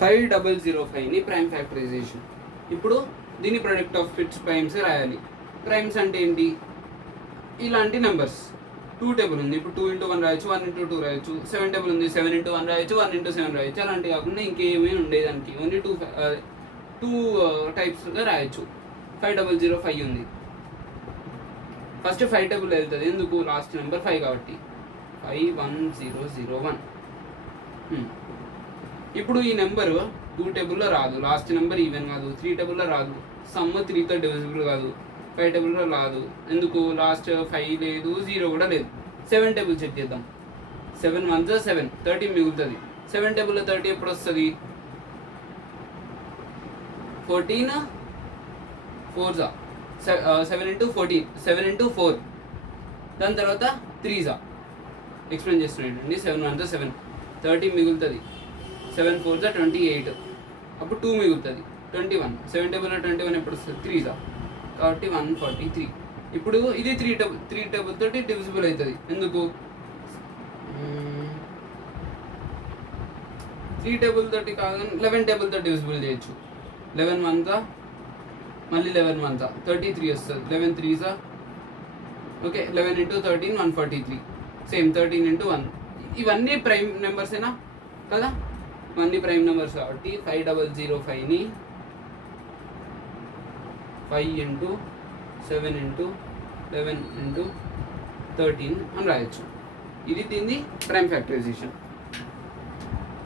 5005ని prime factorization. ఇప్పుడు దీని product of its primes రాయాలి. ప్రైమ్స్ అంటే ఏంటి? ఇలాంటి నెంబర్స్. 2 టేబుల్ ఉంది, ఇప్పుడు 2 into 1 రాయొచ్చు, 1 into 2 రాయొచ్చు. 7 టేబుల్ ఉంది, 7 into 1 రాయొచ్చు, 1 into 7 రాయొచ్చు. అలాంటి కాకుండా ఇంకేమీ ఉండేదానికి ఓన్లీ 2 టైప్స్గా రాయొచ్చు. 5005 ఉంది. ఫస్ట్ 5 టేబుల్ వెళ్తుంది, ఎందుకు? లాస్ట్ నెంబర్ 5 కాబట్టి 51001. ఇప్పుడు ఈ నెంబర్ 2 టేబుల్లో రాదు, లాస్ట్ నెంబర్ ఈవెన్ కాదు, 3 టేబుల్లో రాదు, సమ్ 3తో డివిజిబుల్ కాదు, 5 టేబుల్లో రాదు. ఎందుకు? లాస్ట్ 5 లేదు, 0 కూడా లేదు. 7 టేబుల్ చెక్ చేద్దాం. 7 1 7, 30 మిగులుతుంది. 7 టేబుల్లో 30 ఎప్పుడు వస్తుంది? 14 4 7 into 14, 7 into 4, దాని తర్వాత 3 ఎక్స్ప్లెయిన్ చేస్తున్నాయండి. 7 1 7, 30 మిగులుతుంది. 7 4 28, అప్పుడు 2 మిగులుతుంది, 21. 7 టేబుల్లో 21 ఎప్పుడు వస్తుంది? 3 కాబట్టి 143. ఇప్పుడు ఇది 3 టేబుల్ తోటి డివిజిబుల్ అవుతుంది. ఎందుకు? 3 టేబుల్ తోటి కాదు, 11 టేబుల్ తోటి డివిజిబుల్ చేయొచ్చు. 11 1 మళ్ళీ 11 1 33 వస్తుంది. 11 3 ఓకే, 11 into 13 143. Same 13 into 1. ఇవన్నీ ప్రైమ్ నెంబర్సేనా కదా? ఇవన్నీ ప్రైమ్ నెంబర్స్ కాబట్టి 5005ని 5 into 7 into 11 into 13 అని రాయొచ్చు. ఇది దీన్ని ప్రైమ్ ఫ్యాక్టరైజేషన్.